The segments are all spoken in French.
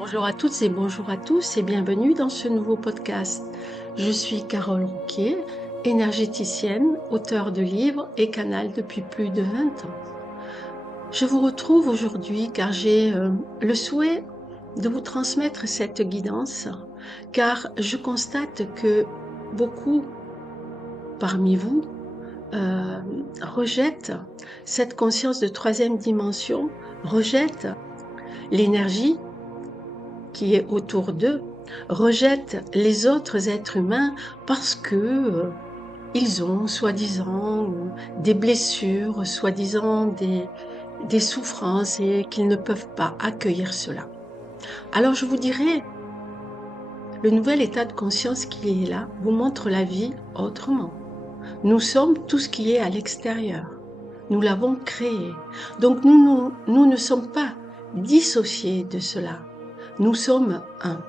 Bonjour à toutes et bonjour à tous et bienvenue dans ce nouveau podcast. Je suis Carole Rouquier, énergéticienne, auteure de livres et canal depuis plus de 20 ans. Je vous retrouve aujourd'hui car j'ai le souhait de vous transmettre cette guidance, car je constate que beaucoup parmi vous rejettent cette conscience de troisième dimension, rejettent l'énergie qui est autour d'eux, rejettent les autres êtres humains parce que ils ont soi-disant des blessures, soi-disant des souffrances et qu'ils ne peuvent pas accueillir cela. Alors je vous dirais, le nouvel état de conscience qui est là vous montre la vie autrement. Nous sommes tout ce qui est à l'extérieur. Nous l'avons créé. Donc nous ne sommes pas dissociés de cela. Nous sommes un.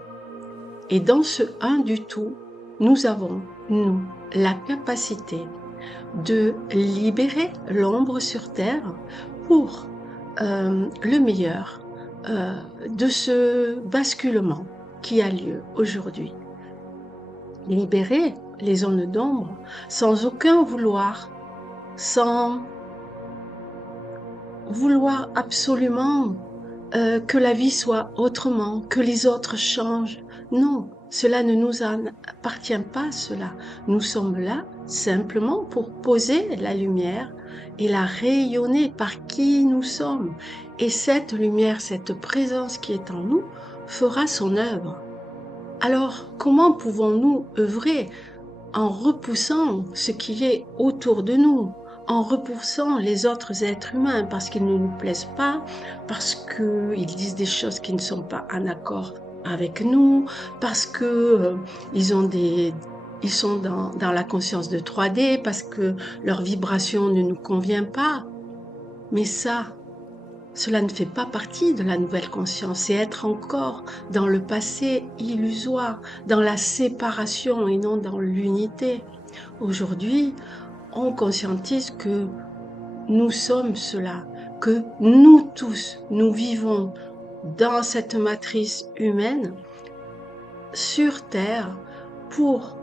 Et dans ce un du tout, nous avons, nous, la capacité de libérer l'ombre sur Terre pour le meilleur de ce basculement qui a lieu aujourd'hui. Libérer les zones d'ombre sans aucun vouloir, sans vouloir absolument que la vie soit autrement, que les autres changent. Non, cela ne nous appartient pas, cela. Nous sommes là simplement pour poser la lumière et la rayonner par qui nous sommes. Et cette lumière, cette présence qui est en nous, fera son œuvre. Alors, comment pouvons-nous œuvrer en repoussant ce qui est autour de nous, en repoussant les autres êtres humains parce qu'ils ne nous plaisent pas, parce qu'ils disent des choses qui ne sont pas en accord avec nous, parce que ils sont dans la conscience de 3D, parce que leur vibration ne nous convient pas. Mais cela ne fait pas partie de la nouvelle conscience, c'est être encore dans le passé illusoire, dans la séparation et non dans l'unité. Aujourd'hui, on conscientise que nous sommes cela, que nous tous, nous vivons dans cette matrice humaine, sur Terre, pour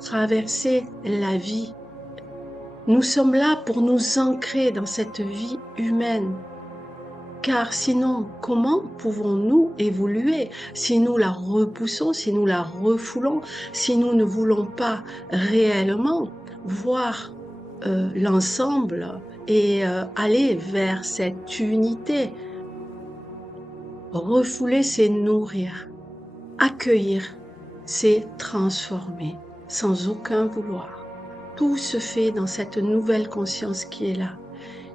traverser la vie. Nous sommes là pour nous ancrer dans cette vie humaine. Car sinon, comment pouvons-nous évoluer si nous la repoussons, si nous la refoulons, si nous ne voulons pas réellement voir l'ensemble et aller vers cette unité? Refouler, c'est nourrir. Accueillir, c'est transformer, sans aucun vouloir. Tout se fait dans cette nouvelle conscience qui est là.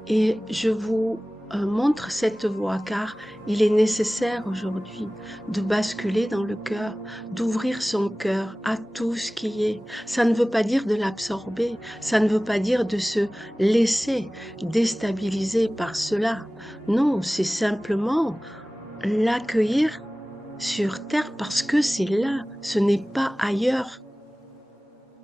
Et je vous montre cette voie car il est nécessaire aujourd'hui de basculer dans le cœur, d'ouvrir son cœur à tout ce qui est. Ça ne veut pas dire de l'absorber, ça ne veut pas dire de se laisser déstabiliser par cela. Non, c'est simplement l'accueillir sur Terre parce que c'est là, ce n'est pas ailleurs.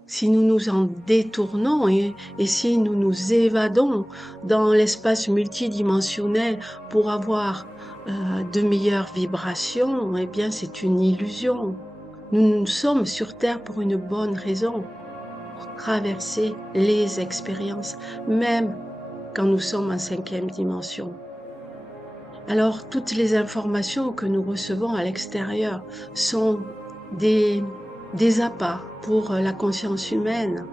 Si nous nous en détournons et si nous nous évadons dans l'espace multidimensionnel pour avoir de meilleures vibrations, eh bien c'est une illusion. Nous sommes sur Terre pour une bonne raison, pour traverser les expériences, même quand nous sommes en 5e dimension. Alors toutes les informations que nous recevons à l'extérieur sont des appâts pour la conscience humaine.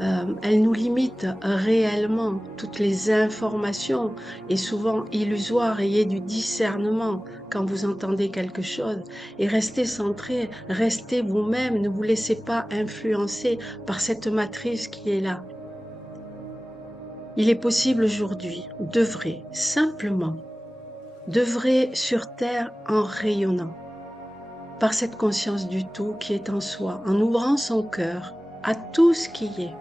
Elles nous limitent réellement. Toutes les informations et souvent illusoires. Ayez du discernement quand vous entendez quelque chose et restez centré, restez vous-même, ne vous laissez pas influencer par cette matrice qui est là. Il est possible aujourd'hui d'œuvrer simplement, d'œuvrer sur Terre en rayonnant par cette conscience du tout qui est en soi, en ouvrant son cœur à tout ce qui est,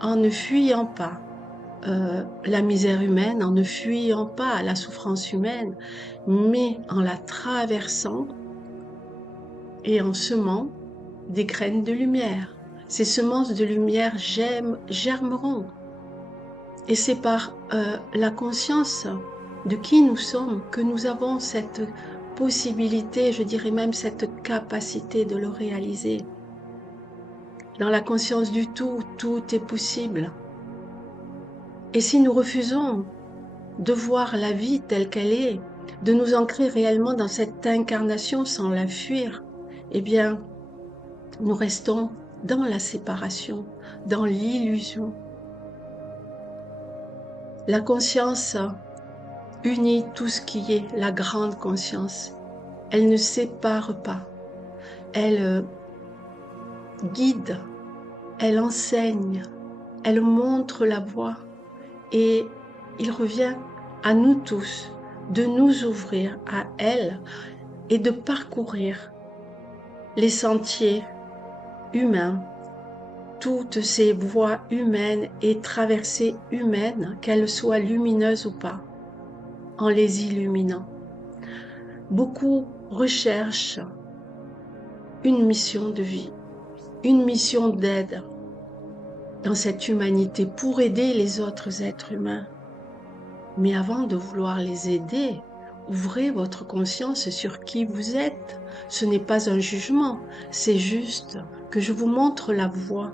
en ne fuyant pas la misère humaine, en ne fuyant pas la souffrance humaine, mais en la traversant et en semant des graines de lumière. Ces semences de lumière germeront. Et c'est par la conscience de qui nous sommes que nous avons cette possibilité, je dirais même cette capacité de le réaliser. Dans la conscience du tout, tout est possible. Et si nous refusons de voir la vie telle qu'elle est, de nous ancrer réellement dans cette incarnation sans la fuir, eh bien, nous restons dans la séparation, dans l'illusion. La conscience unit tout ce qui est la grande conscience. Elle ne sépare pas. Elle guide, elle enseigne, elle montre la voie. Et il revient à nous tous de nous ouvrir à elle et de parcourir les sentiers humains, toutes ces voies humaines et traversées humaines, qu'elles soient lumineuses ou pas, en les illuminant. Beaucoup recherchent une mission de vie, une mission d'aide dans cette humanité pour aider les autres êtres humains. Mais avant de vouloir les aider, ouvrez votre conscience sur qui vous êtes. Ce n'est pas un jugement, c'est juste que je vous montre la voie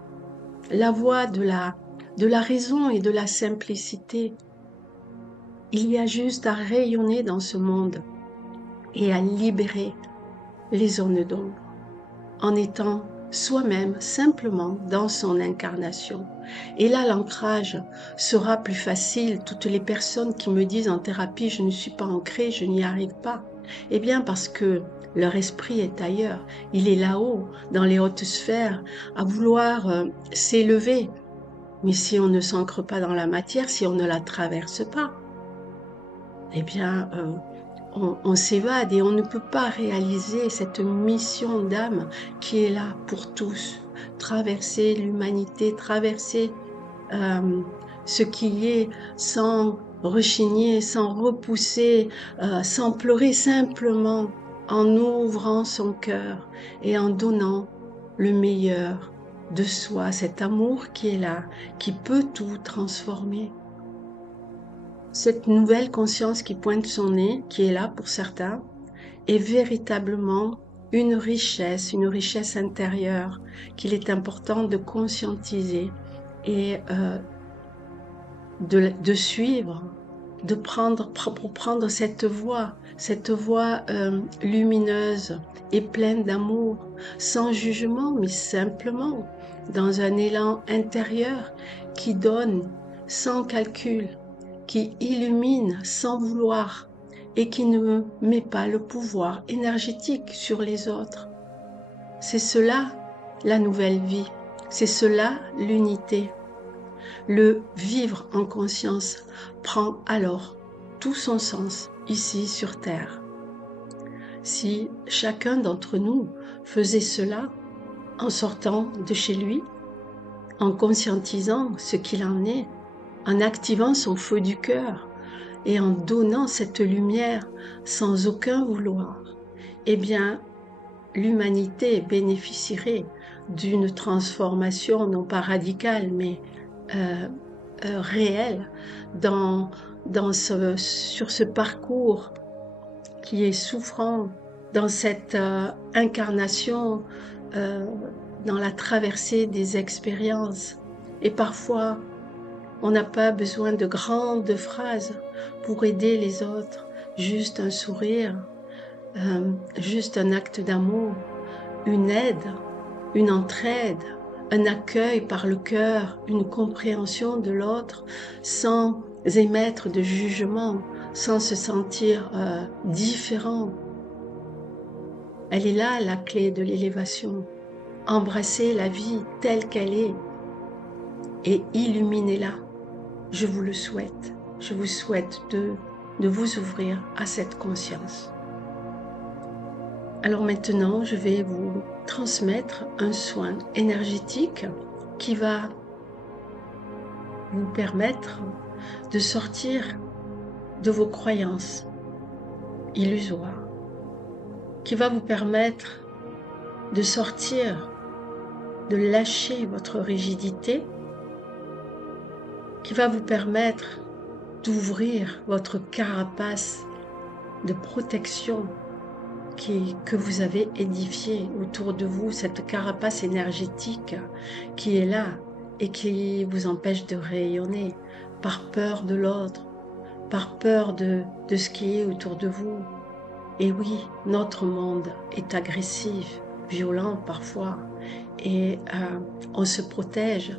de la raison et de la simplicité. Il y a juste à rayonner dans ce monde et à libérer les zones d'ombre en étant soi-même simplement dans son incarnation. Et là, l'ancrage sera plus facile. Toutes les personnes qui me disent en thérapie, je ne suis pas ancrée, je n'y arrive pas. Eh bien, parce que leur esprit est ailleurs. Il est là-haut, dans les hautes sphères, à vouloir s'élever. Mais si on ne s'ancre pas dans la matière, si on ne la traverse pas, eh bien, on s'évade et on ne peut pas réaliser cette mission d'âme qui est là pour tous. Traverser l'humanité, traverser ce qui est sans rechigner, sans repousser, sans pleurer, simplement en ouvrant son cœur et en donnant le meilleur de soi, cet amour qui est là, qui peut tout transformer. Cette nouvelle conscience qui pointe son nez, qui est là pour certains, est véritablement une richesse intérieure qu'il est important de conscientiser et de suivre, pour prendre cette voie lumineuse et pleine d'amour, sans jugement, mais simplement dans un élan intérieur qui donne sans calcul, qui illumine sans vouloir et qui ne met pas le pouvoir énergétique sur les autres. C'est cela la nouvelle vie, c'est cela l'unité. Le vivre en conscience prend alors tout son sens ici sur Terre. Si chacun d'entre nous faisait cela en sortant de chez lui, en conscientisant ce qu'il en est, en activant son feu du cœur et en donnant cette lumière sans aucun vouloir, eh bien, l'humanité bénéficierait d'une transformation non pas radicale, mais réelle sur ce parcours qui est souffrant, dans cette incarnation, dans la traversée des expériences. Et parfois, on n'a pas besoin de grandes phrases pour aider les autres, juste un sourire, juste un acte d'amour, une aide, une entraide, un accueil par le cœur, une compréhension de l'autre sans émettre de jugement, sans se sentir différent. Elle est là la clé de l'élévation. Embrasser la vie telle qu'elle est et illuminez-la. Je vous le souhaite. Je vous souhaite de vous ouvrir à cette conscience. Alors maintenant, je vais vous transmettre un soin énergétique qui va vous permettre de sortir de vos croyances illusoires, qui va vous permettre de sortir, de lâcher votre rigidité, qui va vous permettre d'ouvrir votre carapace de protection que vous avez édifié autour de vous, cette carapace énergétique qui est là et qui vous empêche de rayonner par peur de l'autre, par peur de ce qui est autour de vous. Et oui, notre monde est agressif, violent parfois, et on se protège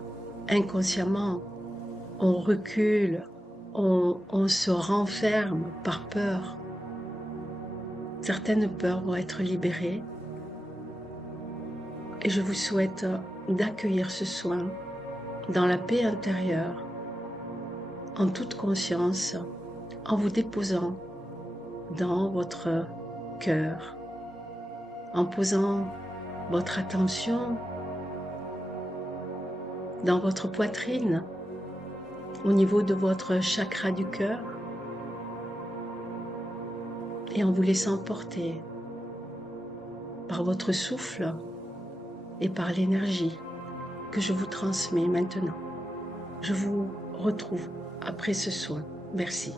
inconsciemment, on recule, on se renferme par peur. Certaines peurs vont être libérées et je vous souhaite d'accueillir ce soin dans la paix intérieure, en toute conscience, en vous déposant dans votre cœur, en posant votre attention dans votre poitrine, au niveau de votre chakra du cœur, et en vous laissant porter par votre souffle et par l'énergie que je vous transmets maintenant. Je vous retrouve après ce soin. Merci.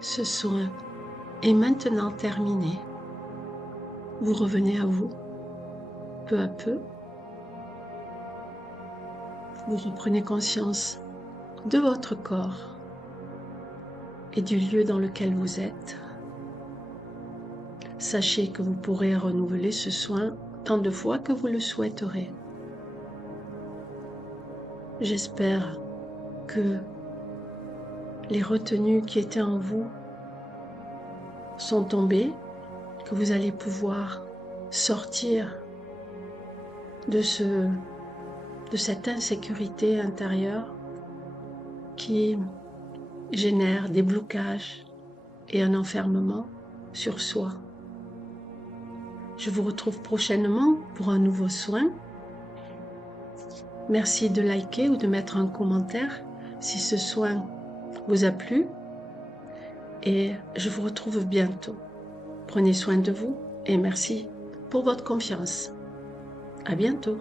Ce soin est maintenant terminé. Vous revenez à vous, peu à peu. Vous reprenez conscience de votre corps et du lieu dans lequel vous êtes. Sachez que vous pourrez renouveler ce soin tant de fois que vous le souhaiterez. J'espère que les retenues qui étaient en vous sont tombées, que vous allez pouvoir sortir de cette insécurité intérieure qui génère des blocages et un enfermement sur soi. Je vous retrouve prochainement pour un nouveau soin. Merci de liker ou de mettre un commentaire si ce soin vous a plu. Et je vous retrouve bientôt. Prenez soin de vous et merci pour votre confiance. À bientôt.